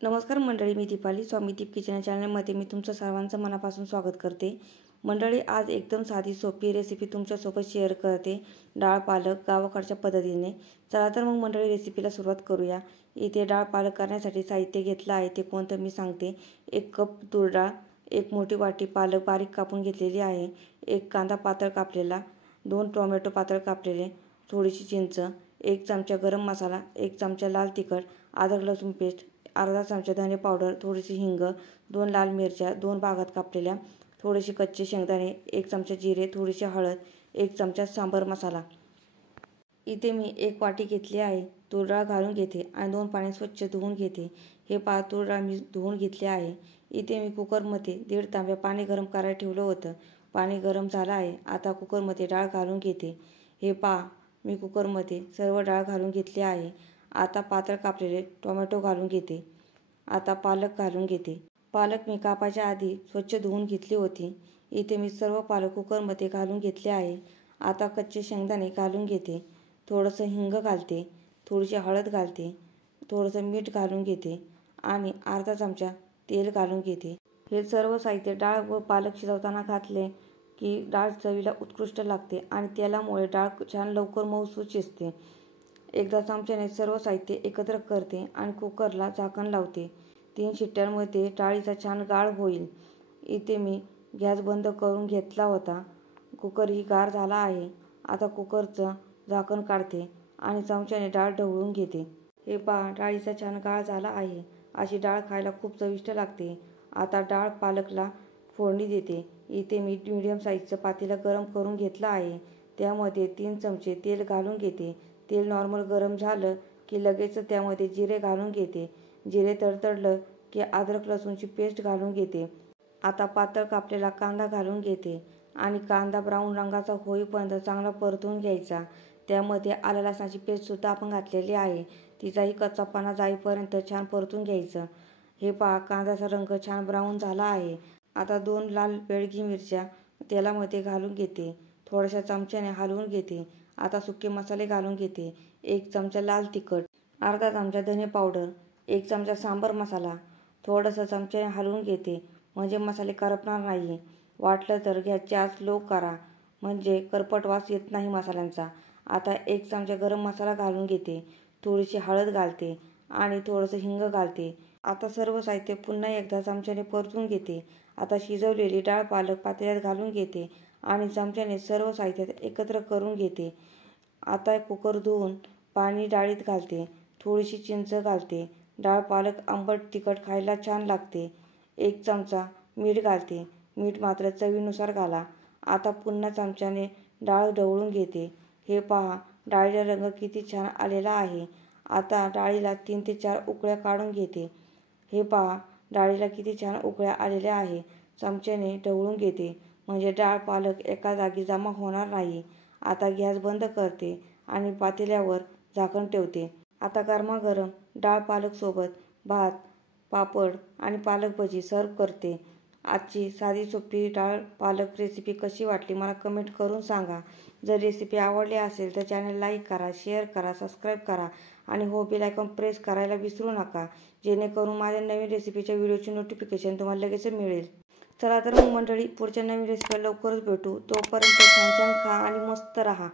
नमस्कार मंडळी, मी दीपाली स्वामी दीप किचन या चॅनलमध्ये मी तुमचं सर्वांचं मनापासून स्वागत करते। मंडळी, आज एकदम साधी सोपी रेसिपी तुमच्यासोबत शेअर करते, डाळ पालक गावाकडच्या पद्धतीने। चला तर मग मंडळी रेसिपीला सुरुवात करूया। इथे डाळ पालक करण्यासाठी साहित्य घेतलं आहे ते कोणतं मी सांगते। 1 कप तूर डाळ, 1 मोठी वाटी पालक बारीक कापून घेतलेली आहे, 1 कांदा पातळ कापलेला, 2 टोमॅटो पातळ कापलेले, थोडीशी चिंच, 1 चमचा गरम मसाला, 1 चमचा लाल तिखट, अद्रक लसूण पेस्ट, अर्धा चमचा धने पावडर, थोडीशी हिंग, 2 लाल मिरच्या 2 भागात कापलेल्या, थोडेसे कच्चे शेंगदाणे, 1 चमचा जिरे, थोडीशी हळद, 1 चमचा सांबर मसाला। इथे मी 1 वाटी घेतली आहे। तूर डाळ घालून घेते आणि 2 पाणी स्वच्छ धुवून घेते। हे पहा, तूर डाळ मी धुवून घेतली आहे। इथे मी कुकरमध्ये 1.5 तांब्या पाणी गरम करायला ठेवलं होतं। पाणी गरम झालं आहे। आता कुकरमध्ये डाळ घालून घेते। हे पहा, मी कुकरमध्ये सर्व डाळ घालून घेतली आहे। आता पातळ कापलेले टोमॅटो घालून घेते। आता पालक घालून घेते। पालक मी कापायच्या आधी स्वच्छ धुवून घेतली होती। इथे मी सर्व पालक कुकरमध्ये घालून घेतले आहे। आता कच्चे शेंगदाणे घालून घेते, थोडंसं हिंग घालते, थोडीशी हळद घालते, थोडंसं मीठ घालून घेते आणि अर्धा चमचा तेल घालून घेते। हे सर्व साहित्य डाळ व पालक शिजवताना घातले की डाळ चवीला उत्कृष्ट लागते आणि तेलामुळे डाळ छान लवकर मऊसूत शिजते। एकदा चमच्याने सर्व साहित्य एकत्र करते आणि कुकरला झाकण लावते। 3 शिट्ट्यांमध्ये डाळीचा छान गाळ होईल। इथे मी गॅस बंद करून घेतला होता। कुकरही गार झाला आहे। आता कुकरचं झाकण काढते आणि चमच्याने डाळ ढवळून घेते। हे पहा, डाळीचा छान गाळ झाला आहे। अशी डाळ खायला खूप चविष्ट लागते। आता डाळ पालकला फोडणी देते। इथे मी मीडियम साईजचं पातेलं गरम करून घेतलं आहे। त्यामध्ये 3 चमचे तेल घालून घेते। तेल नॉर्मल गरम झालं की लगेच त्यामध्ये जिरे घालून घेते। जिरे तडतडलं की अद्रक लसूणची पेस्ट घालून घेते। आता पातळ कापलेला कांदा घालून घेते आणि कांदा ब्राऊन रंगाचा होईपर्यंत चांगला परतून घ्यायचा। त्यामध्ये आलं लसणाची पेस्ट सुद्धा आपण घातलेली आहे। तिचाही कच्चापणा जाईपर्यंत छान परतून घ्यायचं। हे पहा, कांद्याचा रंग छान ब्राऊन झाला आहे। आता 2 लाल बेडगी मिरच्या तेलामध्ये घालून घेते, थोड्याशा चमच्याने हलवून घेते। आता सुके मसाले घालून घेते। 1 चमचा लाल तिखट, अर्धा चमचा धने पावडर, 1 चमचा सांबर मसाला, थोडंसं चमच्याने हलवून घेते म्हणजे मसाले करपणार नाही। वाटलं तर गॅसची आच लो करा म्हणजे करपट वास येत नाही मसाल्यांचा। आता 1 चमचा गरम मसाला घालून घेते, थोडीशी हळद घालते आणि थोडंसं हिंग घालते। आता सर्व साहित्य पुन्हा एकदा चमच्याने परतून घेते। आता शिजवलेली डाळ पालक पातेल्यात घालून घेते आणि चमच्याने सर्व साहित्य एकत्र करून घेते। आता कुकर धुवून पाणी डाळीत घालते, थोडीशी चिंच घालते। डाळ पालक आंबट तिखट खायला छान लागते। 1 चमचा मीठ घालते, मीठ मात्र चवीनुसार घाला। आता पुन्हा चमच्याने डाळ ढवळून घेते। हे पहा, डाळीला रंग किती छान आलेला आहे। आता डाळीला 3 ते 4 उकळ्या काढून घेते। हे पहा, डाळीला किती छान उकळ्या आलेल्या आहे। चमच्याने ढवळून घेते म्हणजे डाळ पालक एका जागी जमा होणार नाही। आता गॅस बंद करते आणि पातेल्यावर झाकण ठेवते। आता गरमागरम डाळ पालक सोबत भात, पापड आणि पालक भजी सर्व्ह करते। आजची साधी सोपी डाळ पालक रेसिपी कशी वाटली मला कमेंट करून सांगा। जर रेसिपी आवडली असेल तर चॅनल लाईक करा, शेअर करा, सबस्क्राईब करा आणि हो बेल आयकॉन प्रेस करायला विसरू नका, जेणेकरून माझ्या नवीन रेसिपीच्या व्हिडिओची नोटिफिकेशन तुम्हाला लगेच मिळेल। चला तर मग मंडळी, पुढच्या नवीन रेसिपी लवकरच भेटू। तोपर्यंत छान छान खा आणि मस्त रहा।